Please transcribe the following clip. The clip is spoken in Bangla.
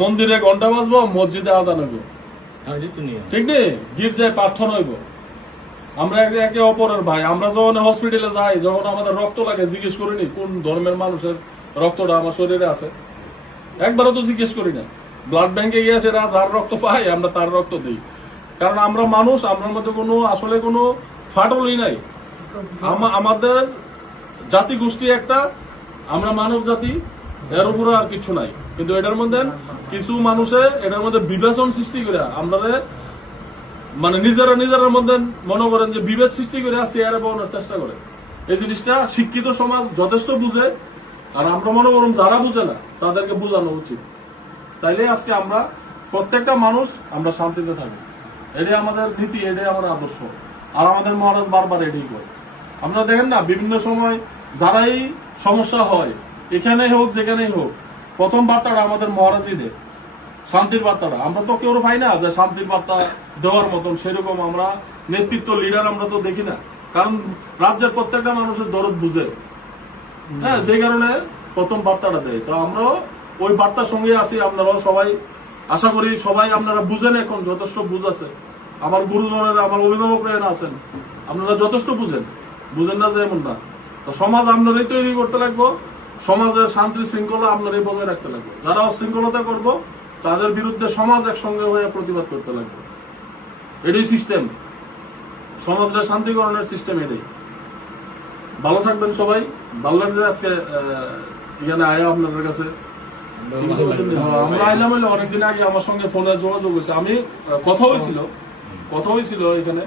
মন্দিরে ঘন্টা বাজবো, মসজিদে আজান হইব, ঠিক নেই, গির্জায় প্রার্থনা হইব। আমরা একে অপরের ভাই। আমরা যখন হসপিটালে যাই, যখন আমাদের রক্ত লাগে, জিজ্ঞেস করিনি কোন ধর্মের মানুষের রক্তটা আমার শরীরে আছে, একবারও তো জিজ্ঞেস করি না। ব্লাড ব্যাংকে গিয়ে সেটা যার রক্ত পাই আমরা তার রক্ত দিই, কারণ আমরা মানুষ, আমরা মধ্যে কোনো আসলে কোনো ফাটলই নাই। আমাদের জাতি গোষ্ঠী একটা, আমরা মানব জাতি, এর উপরে আর কিছু নাই। কিন্তু এটার মধ্যে কিছু মানুষে এটার মধ্যে বিভাজন সৃষ্টি করে আমরা মানে নিজেরা মধ্যে মনে করেন যে বিভেদ সৃষ্টি করে চেয়ারে বসানোর চেষ্টা করে। এই জিনিসটা শিক্ষিত সমাজ যথেষ্ট বুঝে, আর আমরা মনে করুন যারা বুঝে না তাদেরকে বোঝানো উচিত। তাইলে আজকে আমরা প্রত্যেকটা মানুষ আমরা শান্তিতে থাকি, এটাই আমাদের নীতি, এটাই আমাদের আদর্শ। আর আমাদের মহারাজ বারবার এটাই করে। আপনারা দেখেন না, বিভিন্ন সময় যারাই সমস্যা হয়, এখানেই হোক যেখানেই হোক, প্রথম বার্তাটা আমাদের মহারাজই দেয়, শান্তির বার্তাটা। আমরা তো কেউ পাই না যে শান্তির বার্তা দেওয়ার মতন সেরকম আমরা নেতৃত্ব, লিডার আমরা তো দেখি না, কারণ রাজ্যের প্রত্যেকটা মানুষের দরদ বুঝে, হ্যাঁ, যে কারণে প্রথম বার্তাটা দেয়। তো আমরা ওই বার্তার সঙ্গে আছি। আপনারাও সবাই, আশা করি সবাই আপনারা বুঝেন, এখন যথেষ্ট বুঝ আছে। আমার গুরুজনেরা, আমার অভিভাবকরা আছেন, আপনারা যথেষ্ট বুঝেন না যে এমন না। তো সমাজ আপনারাই তৈরি করতে লাগবো, সমাজের শান্তি শৃঙ্খলা আপনারাই বজায় রাখতে লাগবে। যারা অশৃঙ্খলতা করবো তাদের বিরুদ্ধে সমাজ একসঙ্গে হয়ে প্রতিবাদ করতে লাগবে। এটাই সিস্টেম, সমাজের শান্তিকরণের সিস্টেম এটাই। ভালো থাকবেন সবাই। ভালো লাগছে আজকে এখানে আয়া আপনাদের কাছে। আমরা আইলাম হইলে অনেকদিন আগে আমার সঙ্গে ফোনে যোগাযোগ হয়েছে, আমি কথা হয়েছিল এখানে।